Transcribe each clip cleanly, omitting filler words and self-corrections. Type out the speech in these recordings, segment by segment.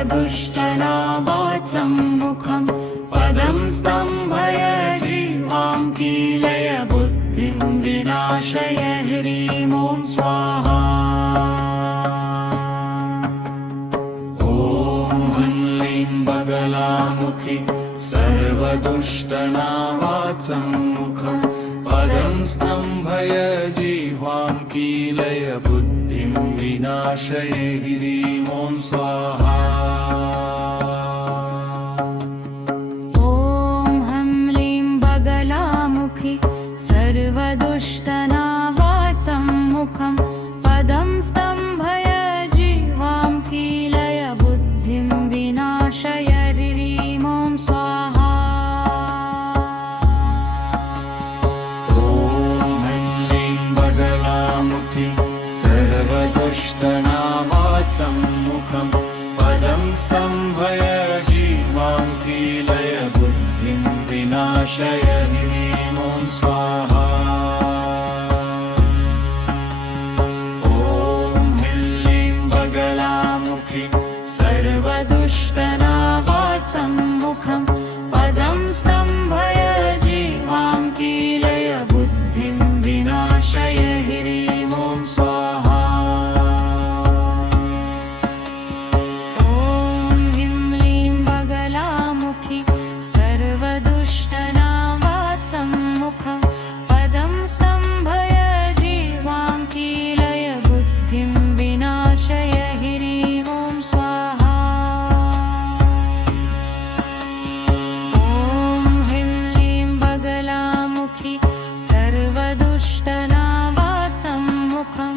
सर्वदुष्टनावाचं मुखं पदं स्तम्भय जीवां कीलय बुद्धिं विनाशय ह्रीं ॐ स्वाहा। ॐ ह्रीं क्लीं बगलामुखि सर्वदुष्टनावाचं मुखं पदं स्तम्भय जीवां कीलय बुद्धिं विनाशय ह्रीं ॐ स्वाहा। ॐ हं लीं बगलामुखि सर्वदुष्टनावाचं मुखं पदं स्तम्भय जीवां कीलय बुद्धिं विनाशय ह्रीं ॐ स्वाहा। सर्वदुष्टनावाचं मुखं पदं स्तम्भय जीवां कीलय बुद्धिं विनाशय ह्रीं ॐ स्वाहा। ॐ ह्रीं क्लीं बगलामुखि सर्वदुष्टनावाचं मुखं पदं स्तम्भय जीवां कीलय बुद्धिं विनाशय ह्रीं ॐ स्वाहा। सर्वदुष्टनावाचं मुखं पदं स्तम्भय जीवां कीलय बुद्धिं विनाशय ह्रीं ॐ स्वाहा। ॐ ह्रीं क्लीं बगलामुखि सर्वदुष्टनावाचं मुखं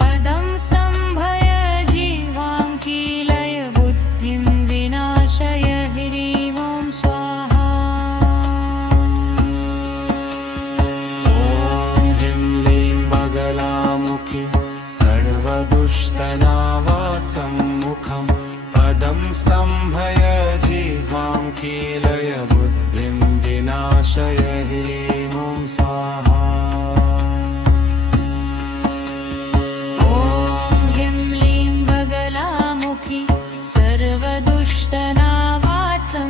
पदं स्तम्भय जीवां कीलय बुद्धिं विनाशय ह्रीं ॐ स्वाहा। सर्वदुष्टनावाचं मुखं पदं स्तम्भय जीवां कीलय बुद्धिं विनाशय ह्रीं ॐ स्वाहा। ॐ ह्रीं क्लीं बगलामुखि सर्वदुष्टनावाचं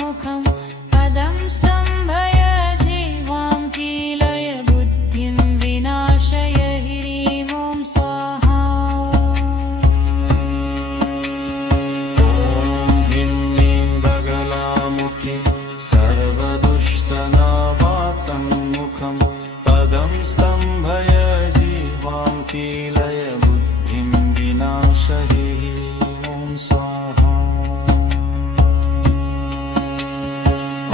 मुखं पदं स्तम्भय जीवां कीलय बुद्धिं विनाशय ह्रीं ॐ स्वाहा। सर्वदुष्टनावाचं मुखं पदं स्तम्भय जीवां कीलय बुद्धिं विनाशय ह्रीं ॐ स्वाहा। ॐ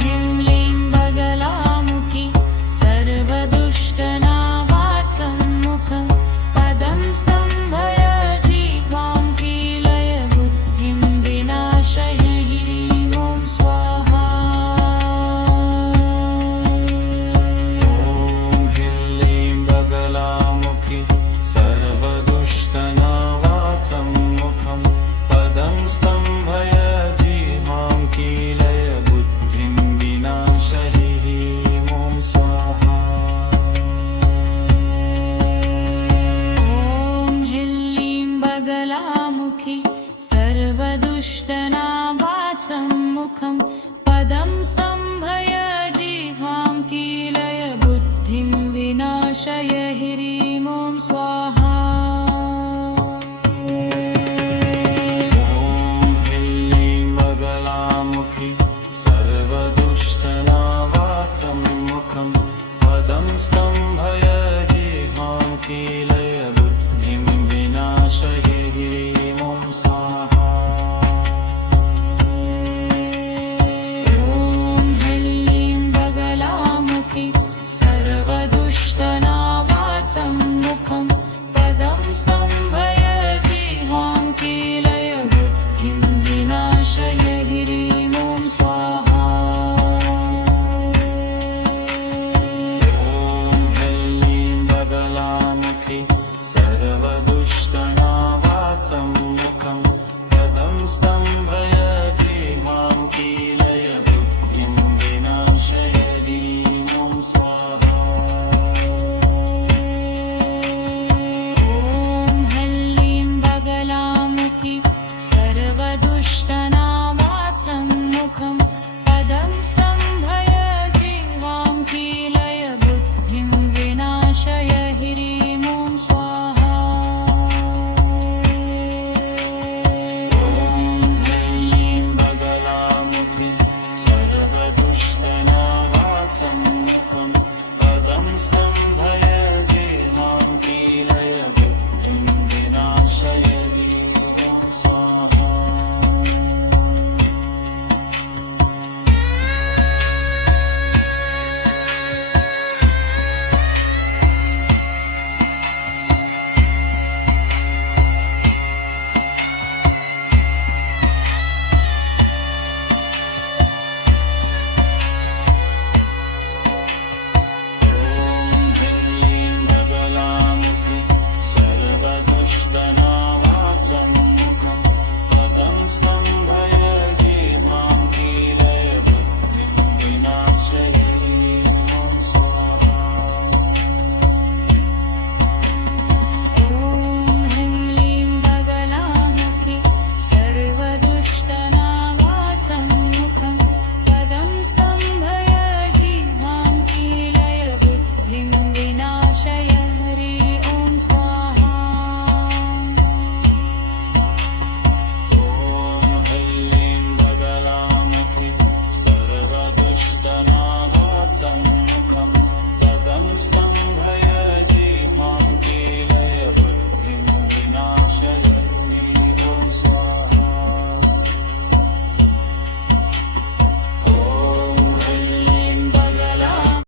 ह्रीं क्लीं बगलामुखि सर्वदुष्टनावाचं मुखं पदं स्तम्भय जीवां कीलय बुद्धिं विनाशय ह्रीं ॐ स्वाहा। सर्वदुष्टनावाचं मुखं पदं स्तम्भय जीवां कीलय बुद्धिं विनाशय ह्रीं ॐ स्वाहा। ॐ ह्रीं क्लीं बगलामुखि सर्वदुष्टनावाचं मुखं पदं स्तम्भय जीवां कीलय बुद्धिं विनाशय ह्रीं ॐ स्वाहा। सर्वदुष्टनावाचं मुखं पदं स्तम्भय जीवां कीलय बुद्धिं विनाशय ह्रीं ॐ स्वाहा। ॐ ह्रीं बगलामुखि सर्व मुखं पदं स्तम्भय जिह्वां कीलय बुद्धिं विनाशय ॐ स्वाहा सर्वदुष्टनावाचं मुखं पदं